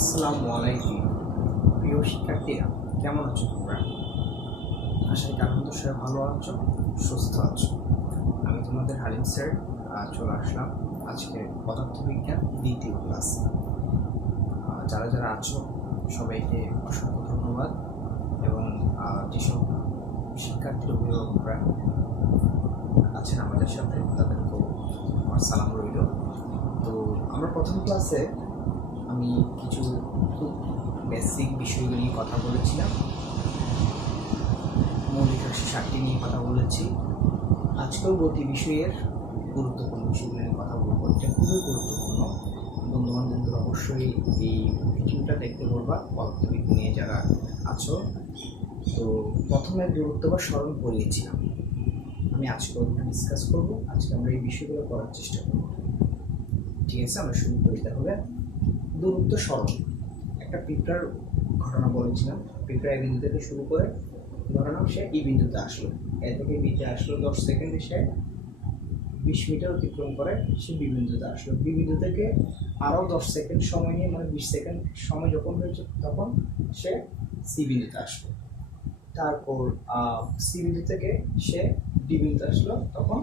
আসসালামু আলাইকুম। প্রিয় শিক্ষার্থীরা, কেমন আছো তোমরা? আশা করি আলহামদুলিল্লাহ ভালো আছো, সুস্থ আছো। আমি তোমাদের হালিম স্যার চলে আসলাম আজকে পদার্থবিজ্ঞান দ্বিতীয় ক্লাস। যারা যারা আছো সবাইকে অসংখ্য ধন্যবাদ এবং যেসব শিক্ষার্থীর অভিভাবকরা আছেন আমাদের সাথে তাদেরকেও আমার সালাম রইল। তো আমরা প্রথম ক্লাসে আমি কিছু খুব বেসিক বিষয়গুলো নিয়ে কথা বলেছিলাম, মৌলিক রাশি 7টি নিয়ে কথা বলেছি। আজকেও গতি বিষয়ের গুরুত্বপূর্ণ বিষয়গুলো নিয়ে কথা বলবো। এটা খুবই গুরুত্বপূর্ণ। বন্ধুবান্ধবদের অবশ্যই এই ভিডিওটা দেখতে বলবা, পদার্থবিজ্ঞান নিয়ে যারা আছো। তো প্রথমে দূরত্ব বা স্মরণ করিয়েছিলাম, আমি আজকে ওগুলো ডিসকাস করবো। আজকে আমরা এই বিষয়গুলো করার চেষ্টা করবো। ঠিক আছে, আমরা শুরু করি তাহলে। দূরত্ব স্মরণ, একটা পিঁপড়ার ঘটনা বলেছিলাম। পিঁপড়া এই বিন্দু থেকে শুরু করে ধরে নাও সে এই বিন্দুতে আসলো, এ থেকে বিতে আসলো, 10 সেকেন্ডে সে 20 মিটার অতিক্রম করে সে বি বিন্দুতে আসলো। বি বিন্দু থেকে আরও 10 সেকেন্ড সময় নিয়ে, মানে 20 সেকেন্ড সময় যখন হয়েছে তখন সে সি বিন্দুতে আসলো। তারপর সি বিন্দু থেকে সে ডি বিন্দুতে আসলো, তখন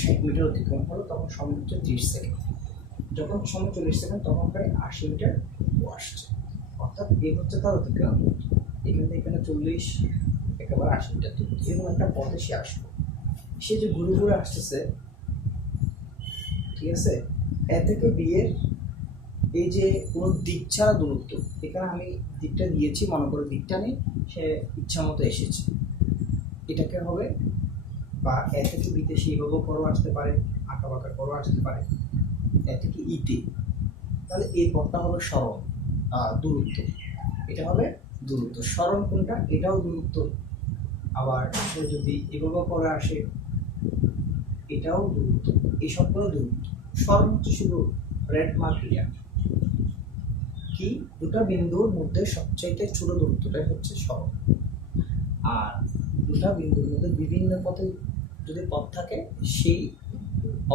60 মিটার অতিক্রম হলো, তখন সময় হচ্ছে 30 সেকেন্ড। যখন সময় 40 সেকেন্ড তখন প্রায় 80 মিটার ও আসছে, অর্থাৎ এই হচ্ছে তার অতিক্রম। এখান থেকে এখানে 40, একেবারে 80 মিটার দূরত্ব। এরকম একটা পথে সে আসলো। সে যে ঘুরে ঘুরে আসতেছে, ঠিক আছে, এ থেকে বি এর এই যে কোনো দিক ছাড়া দূরত্ব, এখানে আমি দিকটা দিয়েছি, মনে করে দিকটা নেই, সে ইচ্ছা মতো এসেছে, এটাকে হবে, বা এ থেকে বিতে সে এইভাবে করো আসতে পারে, আঁকা বাঁকা করো আসতে পারে, এ থেকে ইতে। তাহলে এই পথটা হবে স্মরণ, দূরত্ব। এটা হবে দূরত্ব। স্মরণ কোনটা? এটাও দূরত্ব। আবার সে যদি এভাবে করে আসে, এটাও দূরত্ব। এই সবগুলো দূরত্ব। স্মরণ হচ্ছে শুধু রেড মার্ক এরিয়া, কি দুটা বিন্দুর মধ্যে সবচাইতে ছোট দূরত্বটাই হচ্ছে স্মরণ। আর দুটা বিন্দুর মধ্যে বিভিন্ন পথে যদি পথ থাকে, সেই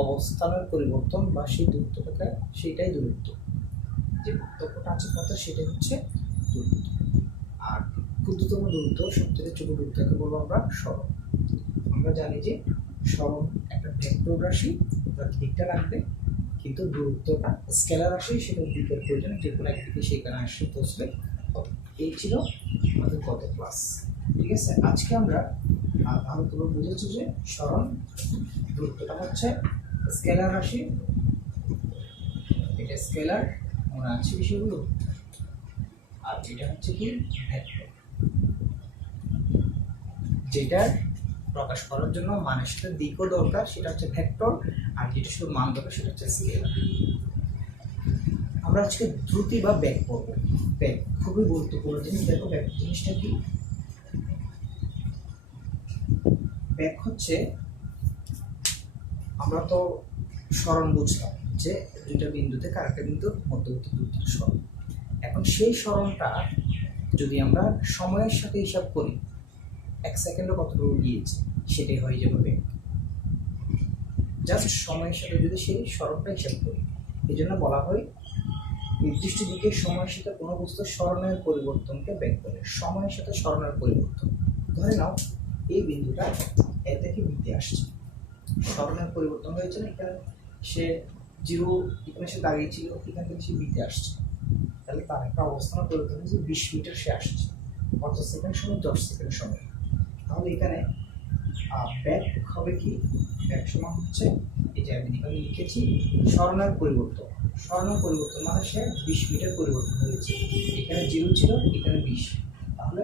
অবস্থানের পরিবর্তন বা সেই দূরত্বটাকে, সেইটাই দূরত্ব। যে পার্থক্যটা আছে পথে, সেটাই হচ্ছে দূরত্ব। আর ক্ষুদ্রতম দূরত্ব, সবথেকে ছোট দূরত্বকে বলবো আমরা স্মরণ। আমরা জানি যে স্মরণ একটা ভেক্টর রাশি, তার দিকটা রাখবে, কিন্তু দূরত্বটা স্কেলার রাশি, সেটা দিকের প্রয়োজনে যে কোনো একদিকে সেখানে আসে পৌঁছবে হবে। এই ছিল আমাদের গত ক্লাস। ঠিক আছে, আজকে আমরা ভালো করে বুঝেছি যে স্মরণ দূরত্বটা হচ্ছে স্কেলার রাশি, এটা স্কেলার, মনে আছে বিষয়গুলো। আর এটা হচ্ছে কি ভেক্টর, যেটার প্রকাশ করার জন্য মানের সাথে দিকও দরকার, সেটা হচ্ছে ভেক্টর। আর যেটা শুধু মান দরকার, সেটা হচ্ছে স্কেলার। আমরা আজকে দ্রুতি বা বেগ পড়বো। বেগ খুবই গুরুত্বপূর্ণ জিনিস। দেখো বেগ জিনিসটা কি? বেগ হচ্ছে, আমরা তো স্মরণ বুঝলাম যে দুইটা বিন্দু থেকে আরেকটা বিন্দুর মধ্যবর্তী দূরত্ব স্মরণ। এখন সেই স্মরণটা যদি আমরা সময়ের সাথে হিসাব করি, 1 সেকেন্ডও কতটুকু গিয়েছে, সেটাই হয়ে যাবে বেগ। জাস্ট সময়ের সাথে যদি সেই স্মরণটা হিসাব করি, এই জন্য বলা হয় নির্দিষ্ট দিকে সময়ের সাথে কোনো বস্তুর স্মরণের পরিবর্তনকে বেগ বলে। সময়ের সাথে স্মরণের পরিবর্তন, ধরে নাও এই বিন্দুটা এ থেকে বিতে আসছে, স্মরণের পরিবর্তন হয়েছে না, এখানে সে 0, এখানে সে দাঁড়িয়েছিল, এখান থেকে সে বিতে আসছে, তাহলে তার একটা অবস্থানের পরিবর্তন হয়েছে, 20 মিটার সে আসছে, কত সেকেন্ড সময়? 10 সেকেন্ড সময়। তাহলে এখানে ব্যাক হবে কি? ব্যাক সমান হচ্ছে, এই যে আমি এখানে লিখেছি স্মরণের পরিবর্তন। স্মরণের পরিবর্তন মানে সে 20 মিটার পরিবর্তন হয়েছে, এখানে 0 ছিল, এখানে 20, তাহলে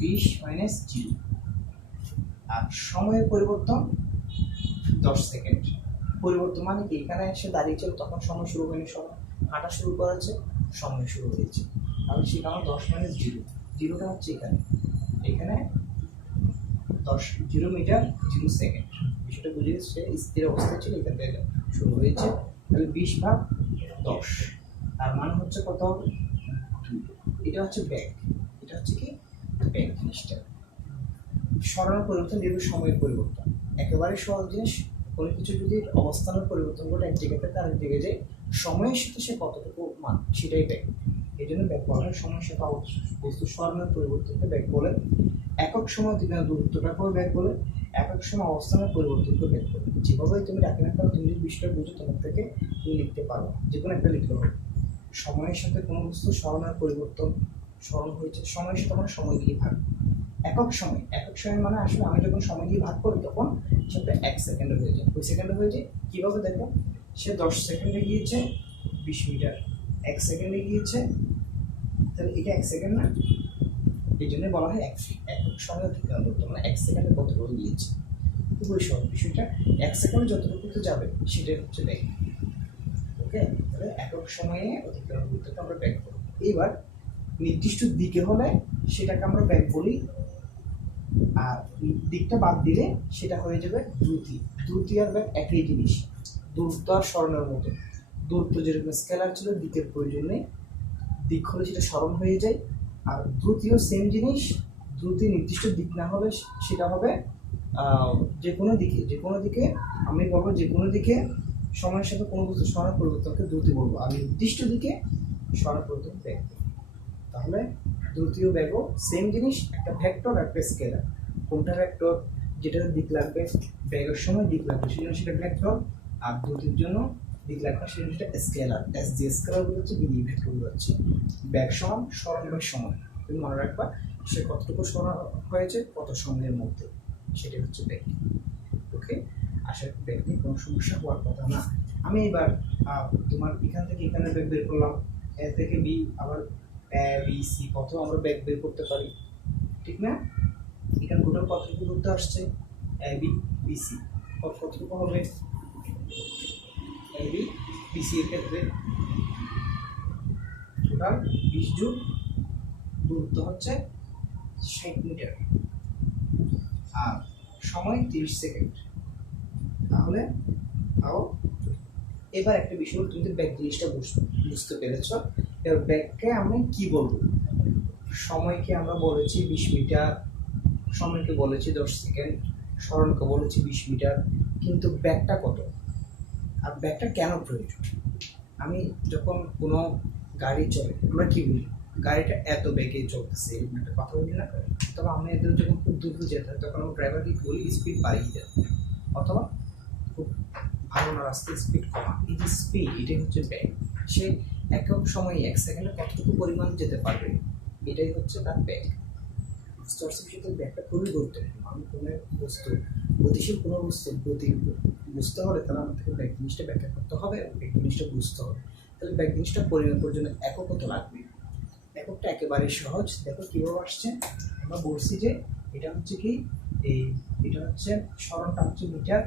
20 মাইনাস 0। আর সময়ের পরিবর্তন 10 সেকেন্ড পরিবর্তন, মানে কি এখানে এসে দাঁড়িয়েছিল, তখন সময় শুরু হয়নি, সময় হাঁটা শুরু করেছে, সময় শুরু হয়েছে। তাহলে সেখানে 10 মাইনাস 0, 0টা হচ্ছে এখানে, এখানে 0 মিটার 0 সেকেন্ড। বিষয়টা বুঝে সে স্থির অবস্থায় ছিল, এখান থেকে শুরু হয়েছে। তাহলে 20 ভাগ 10, তার মানে হচ্ছে কত হবে? 2। এটা হচ্ছে ব্যাগ, এটা হচ্ছে কি ব্যাগ জিনিসটা। স্মরণের পরিবর্তন যেহেতু সময়ের পরিবর্তন, একেবারে সহজ জিনিস। কোনো কিছু যদি অবস্থানের পরিবর্তন করে এক জায়গা থেকে আরেক জায়গায় যায়, সময়ের সাথে সে কতটুকু মান, সেটাই ব্যাগ। এই জন্য ব্যাক বলা হয়। সময়ের সাথে বস্তু সরানোর পরিবর্তনকে ব্যাক বলে। একক সময় দূরত্বটাকেও ব্যাক বলে, একক সময় অবস্থানের পরিবর্তনকে ব্যাক বলে। যেভাবেই তুমি ডাকি না কেন, তুমি যদি বিষয়টা বুঝো তোমার থেকে তুমি লিখতে পারো, যে কোনো একটা লিখতে হবে। সময়ের সাথে কোনো বস্তু সরানোর পরিবর্তন, স্মরণ হয়েছে, সময়ের সাথে মানে সময় দিয়ে ভাগ। একক সময় মানে আসলে আমি যখন সময় দিয়ে ভাগ করি তখন সেটা 1 সেকেন্ডে হয়ে যায়। ওই সেকেন্ডে হয়ে যায় কীভাবে দেখো, সে 10 সেকেন্ডে গিয়েছে 20 মিটার, 1 সেকেন্ডে গিয়েছে, তাহলে এটা 1 সেকেন্ড না, এই জন্য বলা হয় একক সময় অতিক্রান্ত, মানে 1 সেকেন্ডে কতটুকু গিয়েছে। খুবই সহজ বিষয়টা, 1 সেকেন্ডে যতটুকু যাবে সেটাই হচ্ছে ব্যাগ। ওকে, তাহলে একক সময়ে অতিক্রম করতে আমরা ব্যাগ করব। এবার নির্দিষ্ট দিকে হলে সেটাকে আমরা ব্যাগ বলি, আর দিকটা বাদ দিলে সেটা হয়ে যাবে দ্রুতি। দ্রুতি আর ব্যাগ একই জিনিস, দূরত্ব আর স্মরণের মতো। দূরত্ব যেরকম স্কেলার ছিল, দিকের প্রয়োজন নেই, দিক হলে সেটা স্মরণ হয়ে যায়। আর দ্রুতিও সেম জিনিস, দ্রুতি নির্দিষ্ট দিক না হলে সেটা হবে যে কোনো দিকে আমি বলবো যে কোনো দিকে সময়ের সাথে কোনো বস্তু স্মরণ পরিবর্তনকে দ্রুতি বলবো, আর নির্দিষ্ট দিকে স্মরণ পরিবর্তন ব্যাগ। তাহলে দ্রুতি ও ব্যাগও সেম জিনিস, একটা ভেক্টর একটা স্কেলার। কোনটা ভেক্টর, যেটাতে দিক লাগবে, ব্যাগের সময় দিক লাগবে সেজন্য সেটা ভেক্টর, আর দ্রুতির জন্য দিক লাগবে সেজন্য সেটা স্কেলার। এস দিয়ে স্কেলার বোঝাচ্ছে, বি দিয়ে ভেক্টর বোঝাচ্ছে। ব্যাগ সমান স্মরণের সময়, তুমি মনে রাখবা সে কতটুকু স্মরণ হয়েছে কত সময়ের মধ্যে, সেটাই হচ্ছে ব্যাগ। ওকে, আশা করি ব্যাগ নিয়ে কোনো সমস্যা হওয়ার কথা না। আমি এবার তোমার এখান থেকে এখানে ব্যাগ বের করলাম, এ থেকে বি, আবার এ বি সি কত আমরা ব্যাগ বের করতে পারি, ঠিক না? এখানে টোটাল কতটুকু দূরত্ব আসছে, এ বি বি সি কতটুকু হবে, এ বি বি সি এর ক্ষেত্রে টোটাল 20 যোগ দূরত্ব হচ্ছে 60 মিটার, আর সময় 30 সেকেন্ড। তাহলে তাও এবার একটা বিষয়, তুমি তো ব্যাগ জিনিসটা বুঝতে পেরেছ। এবার ব্যাগকে আমরা কি বলবো, সময়কে আমরা বলেছি 20 মিটার, সময়কে বলেছি 10 সেকেন্ড, স্মরণকে বলেছি 20 মিটার, কিন্তু ব্যাগটা কত আর ব্যাগটা কেন প্রয়োজন? আমি যখন কোনো গাড়ি চলে আমরা কি বলি, গাড়িটা এত বেগে চলতেছে, একটা কথা বলি না? তবে আমি এদের যখন খুব দ্রুত যেতে হয় তখন আমি ড্রাইভারকে বলি স্পিড বাড়িয়ে দেয়, অথবা খুব ভালো না রাস্তায় স্পিড কমা। এই যে স্পিড, এটাই হচ্ছে ব্যাগ। সে একক সময়ে 1 সেকেন্ডে কতটুকু পরিমাণ যেতে পারবে, এটাই হচ্ছে তার ব্যাগ। বুঝতে পারছি বিষয়টা, ব্যাগটা খুবই গুরুত্বপূর্ণ। আমি কোনো বস্তু, গতিশীল কোনো বস্তুর গতি বুঝতে হলে তাহলে আমাদেরকে ব্যাগ জিনিসটা ব্যাখ্যা করতে হবে এবং ব্যাগ জিনিসটা বুঝতে হবে। তাহলে ব্যাগ জিনিসটা পরিমাপের জন্য একক কত লাগবে, এককটা একেবারে সহজ। দেখো কীভাবে আসছে, আমরা বলছি যে এটা হচ্ছে কি, এটা হচ্ছে স্মরণটা হচ্ছে মিটার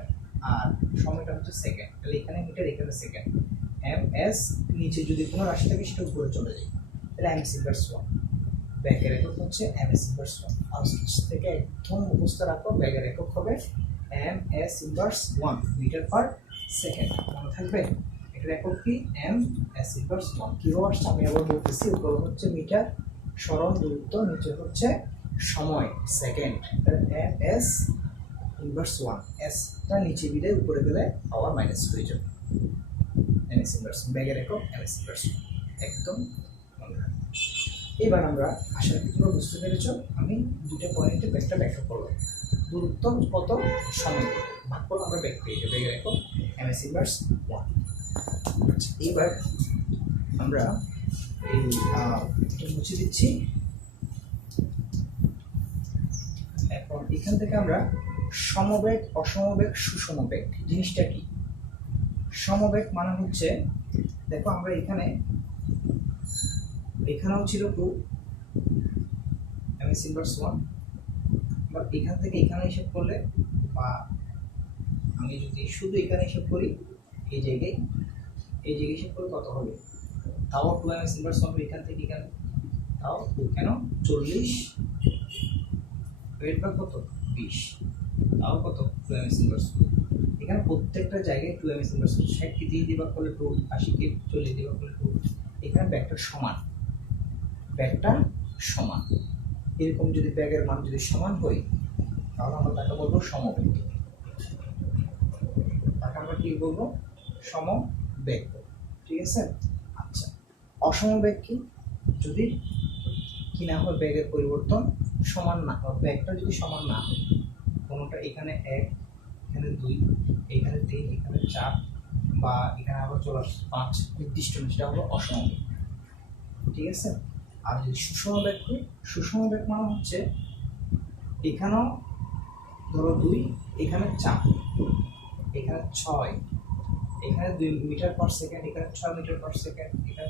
আর সময়টা হচ্ছে সেকেন্ড। তাহলে এখানে মিটার, এখানে সেকেন্ড। এম এস নিচে যদি কোনো রাশি থাকে সেটা উপরে চলে যায়, তাহলে এম ইনভার্স 1। ব্যাগের একক হচ্ছে এম এস ইনভার্স 1। ফার্স্ট থেকে একদম মুখস্থ রাখো, ব্যাগের একক হবে M S inverse 1 metre per second. মনে থাকবে এটার একক কি, এম এস ইনভার্স 1। কীভাবে আসছে আমি আবার বলতেছি, উপরে হচ্ছে মিটার, স্মরণ দূরত্ব, নিচে হচ্ছে সময় সেকেন্ড। এম এস ইনভার্স 1, এসটা নিচে দিলে উপরে গেলে পাওয়ার মাইনাস হয়ে যাবে। এম এস ইনভার্স ব্যাগের একক এম এস ইনভার্স 1, একদম মনে রাখবে। এবার আমরা আশা করি তোমরা বুঝতে পেরেছ, আমি দুটো পয়েন্টে ব্যাগটা ব্যাখ্যা করলাম। দূরত্ব কত, সময় কত, ভাগ করলে আমরা ব্যাগ পেয়ে যাবো, ব্যাগের একক এম এস ইনভার্স 1। এবার আমরা এটা মুছে দিচ্ছি। এখন এখান থেকে আমরা সমবেগ, অসমবেগ, সুষমবেগ জিনিসটা কি। সমবেগ মানে হচ্ছে, দেখো আমরা এখানেও ছিল 2 এমএস ইনভার্স 1, বাট এখান থেকে এখানে হিসাব করলে, বা আমি যদি শুধু এখানে হিসাব করি, এই জায়গায় হিসাব করলে কত হবে, তাও 2 এমএস ইনভার্স 1 এখান থেকে এখানে, তাও কেন 40 ওয়েট বা কত 20, তাও কত 2 এমএস ইনভার্স 1। এখানে প্রত্যেকটা জায়গায় 2 এমএস ইনভার্স 1, 60কে দিয়ে দিবা করলে 2, 80কে 40 দিবা করলে 2। এখানে ব্যাগটা সমান। এরকম যদি ব্যাগের মান যদি সমান হয় তাহলে আমরা তাকে বলবো সমবেগ। তাকে আমরা কি বলবো, সমবেগ। ঠিক আছে। আচ্ছা, অসমবেগ কি, যদি কি না হয়, ব্যাগের পরিবর্তন সমান না হয়, ব্যাগটা যদি সমান না হয়, কোনোটা এখানে 1, এখানে 2, এখানে 3, এখানে 4 বা এখানে আবার চলে আসছে 5, নির্দিষ্ট সেটা হলো অসমবেগ। ঠিক আছে। আর যদি সুষমবেগ হয়, সুষমবেগ মানে হচ্ছে এখানেও ধরো 2, এখানে 4, এখানে 6, এখানে 2 মিটার পার সেকেন্ড, এখানে 6 মিটার পার সেকেন্ড, এখানে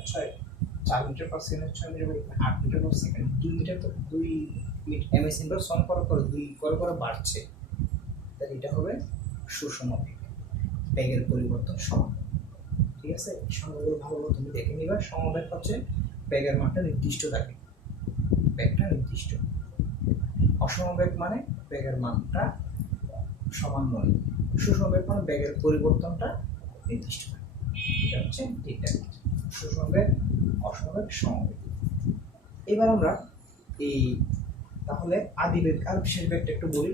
4 metre per second, 6 metre per, 8 metre per second, 2 metre তো 2 ms ইনভার্স 1 করার পর 2 করে বাড়ছে, তাহলে এটা হবে সুষমবেগ, বেগের পরিবর্তন সমান। ঠিক আছে, সমবেগ ভালো তুমি দেখে নিবা। সমবেগ হচ্ছে বেগের মানটা নির্দিষ্ট থাকে, বেগটা নির্দিষ্ট। অসমবেগ মানে বেগের মানটা সমান নয়। সুষমবেগ মানে বেগের পরিবর্তনটা নির্দিষ্ট থাকে। এটা হচ্ছে এটা সুষমবেগ, অসমবেগ, সমবেগ। এবার আমরা এই তাহলে আদিবেগ আর বিশেষ বেগটা একটু বলি।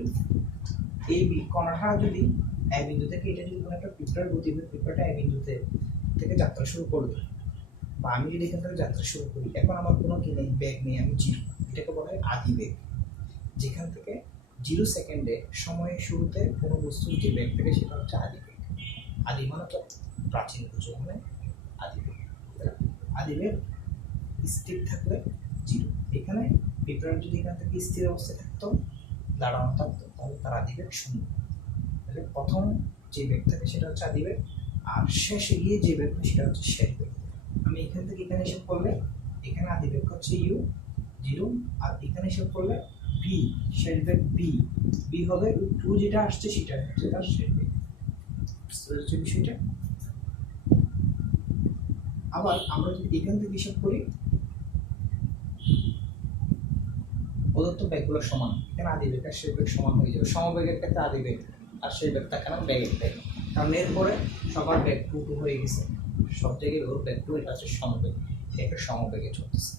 এই কণাটা যদি এক বিন্দু থেকে, এটা যদি কোনো একটা পিঁপড়ার গতিবেগ, পিঁপড়াটা এক বিন্দুতে থেকে যাত্রা শুরু করবে, বা আমি যদি এখান থেকে যাত্রা শুরু করি, এখন আমার কোনো কি নেই, বেগ নেই, আমি জিরো, এটাকে বলা হয় আদিবেগ। যেখান থেকে 0 সেকেন্ডে সময়ের শুরুতে কোনো বস্তুর যে বেগ থাকে সেটা হচ্ছে আদিবেগ। আদি মানে তো প্রাচীন কিছু, মানে আদিবেগ। আদিবেগ স্থির থাকলে 0। এখানে পিঁপড়ার যদি এখান থেকে স্থির অবস্থায় থাকতো, দাঁড়ানো থাকতো, তাহলে তার আদিবেগ 0। তাহলে প্রথম যে বেগ থাকে সেটা হচ্ছে আদিবেগ, আর শেষে গিয়ে যে বেগ হয় সেটা হচ্ছে শেষ বেগ। আমি এখান থেকে এখানে হিসাব করলে এখানে আদিবেগ হচ্ছে u 0, আর এখানে হিসাব করলে v, শেষ বেগ v হবে 2, যেটা আসছে সেটা হচ্ছে তার শেষ বেগ। বুঝতে পারছো বিষয়টা? আবার আমরা যদি এখান থেকে হিসাব করি, প্রদত্ত বেগগুলো সমান, এখানে আদিবেগ আর শেষ বেগ সমান হয়ে যাবে। সমবেগের ক্ষেত্রে আদিবেগ আর শেষ বেগ থাকে না, বেগের বেগ, কারণ এরপরে সবার বেগ 2 হয়ে গেছে, সব জায়গায় ওর বেগ 2, এটা হচ্ছে সমবেগ, এটা সমবেগে চলতেছে।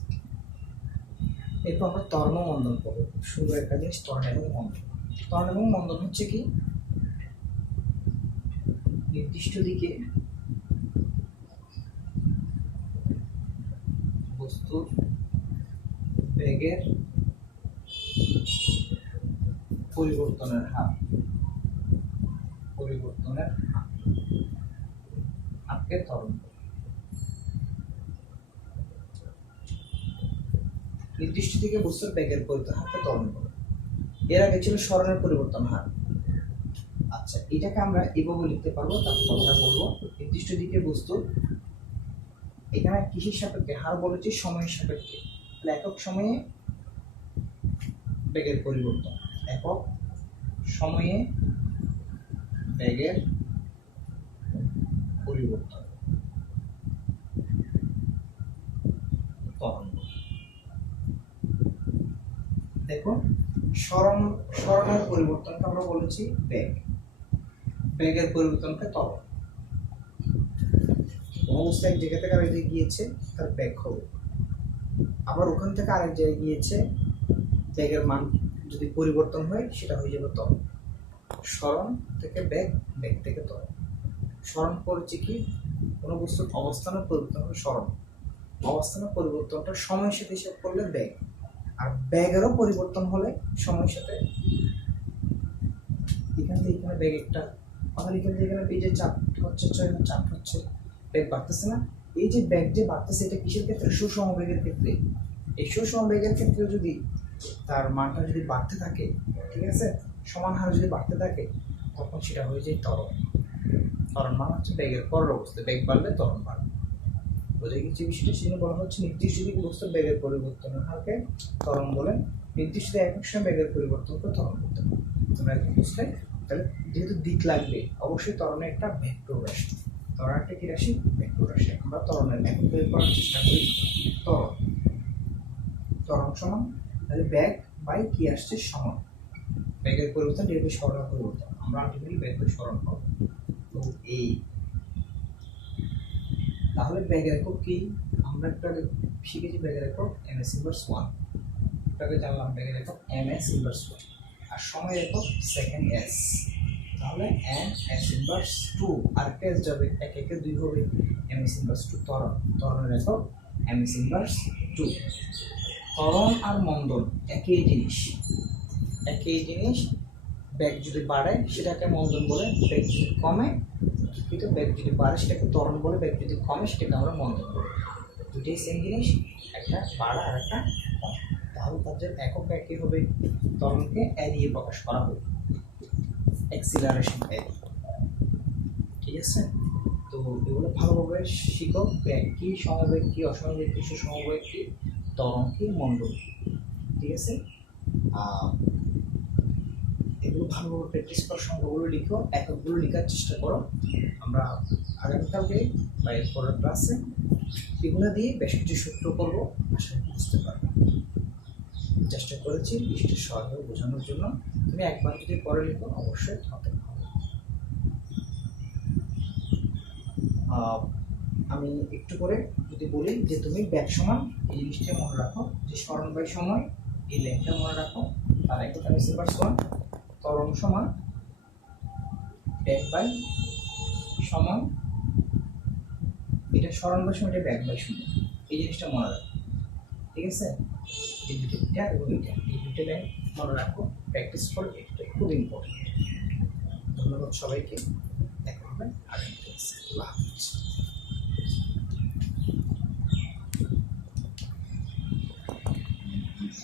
এরপর আমরা ত্বরণ ও মন্দন করবো। সুন্দর একটা জিনিস ত্বরণ এবং মন্দন। ত্বরণ এবং মন্দন হচ্ছে কি, নির্দিষ্ট দিকে বস্তুর বেগের পরিবর্তনের হার, হারকে ত্বরণ। নির্দিষ্ট দিকে বস্তুর বেগের পরিবর্তন হারকে ত্বরণ করে। এর আগে ছিল সরণের পরিবর্তন হার। আচ্ছা, এটাকে আমরা এভাবে লিখতে পারবো, তারপর কথা বলবো। নির্দিষ্ট দিকে বস্তু, এখানে কিসের সাপেক্ষে হার বলেছি, সময়ের সাপেক্ষে। একক সময়ে বেগের পরিবর্তন, একক সময়ে বেগের পরিবর্তন ত্বরণ। দেখো, সরণের পরিবর্তনকে আমরা বলেছি বেগ, বেগের পরিবর্তনকে ত্বরণ। অবস্থা এক জায়গা থেকে আরেক জায়গায় গিয়েছে, তার বেগ হবে। আবার ওখান থেকে আরেক জায়গায় গিয়েছে, বেগের মান যদি পরিবর্তন হয় সেটা হয়ে যাবে ত্বরণ। সরণ থেকে বেগ, বেগ থেকে ত্বরণ। সরণ করেছে কি, কোনো বস্তুর অবস্থানের পরিবর্তন হলো সরণ। অবস্থানের পরিবর্তনটা সময়ের সাথে হিসাব করলে বেগ, আর বেগেরও পরিবর্তন হলে সময়ের সাথে, এখান থেকে এখানে বেগ একটা, আবার এখান থেকে এখানে এই যে চাপ হচ্ছে, চাপ হচ্ছে, বেগ বাড়তেছে না। এই যে বেগ যে বাড়তেছে, এটা কিসের ক্ষেত্রে, সুষমবেগের ক্ষেত্রে। এই সুষমবেগের ক্ষেত্রে যদি তার মানটা যদি বাড়তে থাকে, ঠিক আছে, সমান হারে যদি বাড়তে থাকে, তখন সেটা হয়ে যায় ত্বরণ। ত্বরণ মানে হচ্ছে বেগের পরের অবস্থা, বেগ বাড়লে ত্বরণ বাড়বে। বোঝা গেছে বিষয়টা? সেজন্য বলা হচ্ছে নির্দিষ্ট দিকে বস্তুর বেগের পরিবর্তনের হারকে ত্বরণ বলে। নির্দিষ্ট একক সময় বেগের পরিবর্তনকে ত্বরণ করতে হবে। তোমরা এখন বুঝলে? তাহলে যেহেতু দিক লাগবে, অবশ্যই ত্বরণে একটা ভেক্টর রাশি, ত্বরণ একটা কি রাশি, ভেক্টর রাশি। আমরা ত্বরণের একক বের করার চেষ্টা করি। ত্বরণ, ত্বরণ সমান, তাহলে বেগ বাই কি আসছে, সমান। বেগের পরিবর্তন যেহেতু সরণের পরিবর্তন, আমরা আলটিমেটলি বেগের সরণ করব। তো এই তাহলে বেগের একক কি, আমরা একটা শিখেছি বেগের একক ms ইনভার্স 1, এটাকে জানলাম বেগের একক ms ইনভার্স 1, আর সময়ের একক সেকেন্ড s। তাহলে ns ইনভার্স 2, আর টেস যাবে, এক একে 2 হবে, ms ইনভার্স 2 ত্বরণ, ত্বরণের একক এমএস ইনভার্স 2। ত্বরণ আর মন্দন একই জিনিস, একই জিনিস। বেগ যদি বাড়ে সেটাকে মন্দন বলে, বেগ যদি কমে, কিন্তু বেগ যদি বাড়ে সেটাকে ত্বরণ বলে, বেগ যদি কমে সেটাকে আমরা মন্দন বলি। দুটোই সেম জিনিস, একটা বাড়া আর একটা কম। তাহলে তাদের একক একই হবে, ত্বরণকে এ দিয়ে প্রকাশ করা হবে, অ্যাক্সিলারেশন এ। ঠিক আছে, তো এগুলো ভালোভাবে শিখো। বেগ কি, সমবেগ কি, অসমবেগ কি, সুসমবেগ কি, ত্বরণ কি, মন্দন। ঠিক আছে, এগুলো ভালোভাবে প্র্যাকটিস করো, সংখ্যাগুলো লিখো, এককগুলো লেখার চেষ্টা করো। আমরা আগামীকালকে বা এর পরের ক্লাসে এগুলো দিয়ে বেশ কিছু সূত্র করবো, আশা করি বুঝতে পারবে। চেষ্টা করেছি বিষয়টা সহজভাবে বোঝানোর জন্য। তুমি একবার যদি পরে লিখো অবশ্যই হবে। আমি একটু করে যদি বলি যে তুমি ব্যাক সমান এই জিনিসটা মনে রাখো, যে স্মরণ বাই সময় এই লেখটা মনে রাখো, তার একটা রিসিভার্স ওয়ান, ত্বরণ সমান ব্যাক বাই সময়, এটা স্মরণ বাই সময়, এটা ব্যাক বাই সময়, এই জিনিসটা মনে রাখো। ঠিক আছে, এই দুটো এবং এটা, এই দুটো লাইন মনে রাখো, প্র্যাকটিস করো, এটা খুব ইম্পর্টেন্ট। ধন্যবাদ সবাইকে, দেখা হবে আগামী ক্লাসে। আল্লাহ হাফেজ।